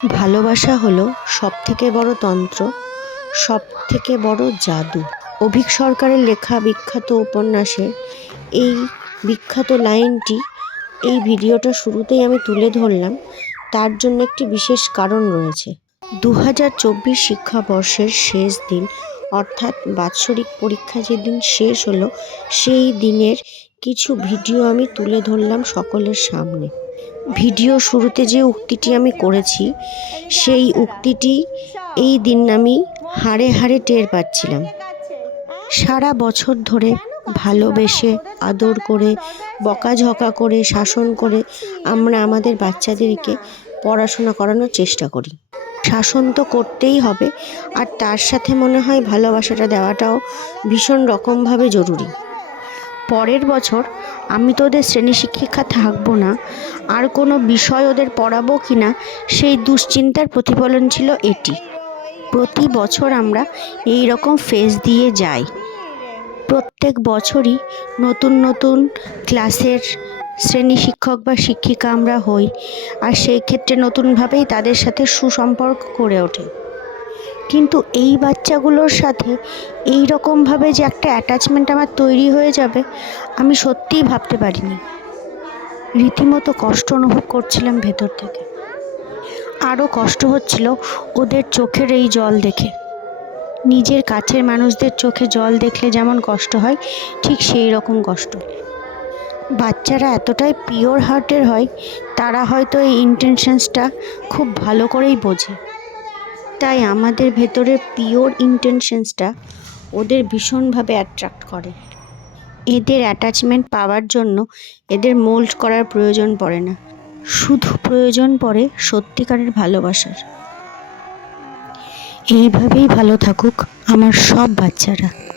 ভালোবাসা হলো সব থেকে বড় তন্ত্র সব থেকে বড় জাদু। অভিক সরকারের লেখা বিখ্যাত উপন্যাসের এই বিখ্যাত লাইনটি এই ভিডিওটা শুরুতেই আমি তুলে ধরলাম। তার জন্য একটি বিশেষ কারণ রয়েছে। দু হাজার চব্বিশ শিক্ষাবর্ষের শেষ দিন, অর্থাৎ বাৎসরিক পরীক্ষা যেদিন শেষ হলো, সেই দিনের কিছু ভিডিও আমি তুলে ধরলাম সকলের সামনে। ভিডিও শুরুতে যে উক্তিটি আমি করেছি, সেই উক্তিটি এই দিন আমি হাড়ে হাড়ে টের পাচ্ছিলাম। সারা বছর ধরে ভালোবেসে, আদর করে, বকাঝকা করে, শাসন করে আমরা আমাদের বাচ্চাদেরকে পড়াশোনা করানোর চেষ্টা করি। শাসন তো করতেই হবে, আর তার সাথে মনে হয় ভালোবাসাটা দেওয়াটাও ভীষণ রকমভাবে জরুরি। পরের বছর আমি তো ওদের শ্রেণি শিক্ষিকা থাকব না। আর কোনো বিষয় ওদের পড়াবো কি না, সেই দুশ্চিন্তার প্রতিফলন ছিল এটি। প্রতি বছর আমরা এই রকম ফেজ দিয়ে যাই। প্রত্যেক বছরই নতুন নতুন ক্লাসের শ্রেণি শিক্ষক বা শিক্ষিকা আমরা হই, আর সেই ক্ষেত্রে নতুনভাবেই তাদের সাথে সুসম্পর্ক গড়ে ওঠে। কিন্তু এই বাচ্চাগুলোর সাথে এই রকমভাবে যে একটা অ্যাটাচমেন্ট আমার তৈরি হয়ে যাবে, আমি সত্যিই ভাবতে পারিনি। রীতিমতো কষ্ট অনুভব করছিলাম ভেতর থেকে। আরও কষ্ট হচ্ছিল ওদের চোখের এই জল দেখে। নিজের কাছের মানুষদের চোখে জল দেখলে যেমন কষ্ট হয়, ঠিক সেই রকম কষ্ট। বাচ্চারা এতটাই পিওর হার্টের হয়, তারা হয়তো এই ইন্টেনশনসটা খুব ভালো করেই বোঝে। তাই আমাদের ভেতরের পিওর ইন্টেনশনসটা ওদের ভীষণভাবে অ্যাট্রাক্ট করে। এদের অ্যাটাচমেন্ট পাওয়ার জন্য এদের মোল্ড করার প্রয়োজন পড়ে না। শুধু প্রয়োজন পড়ে সত্যিকারের ভালোবাসার। এইভাবেই ভালো থাকুক আমার সব বাচ্চারা।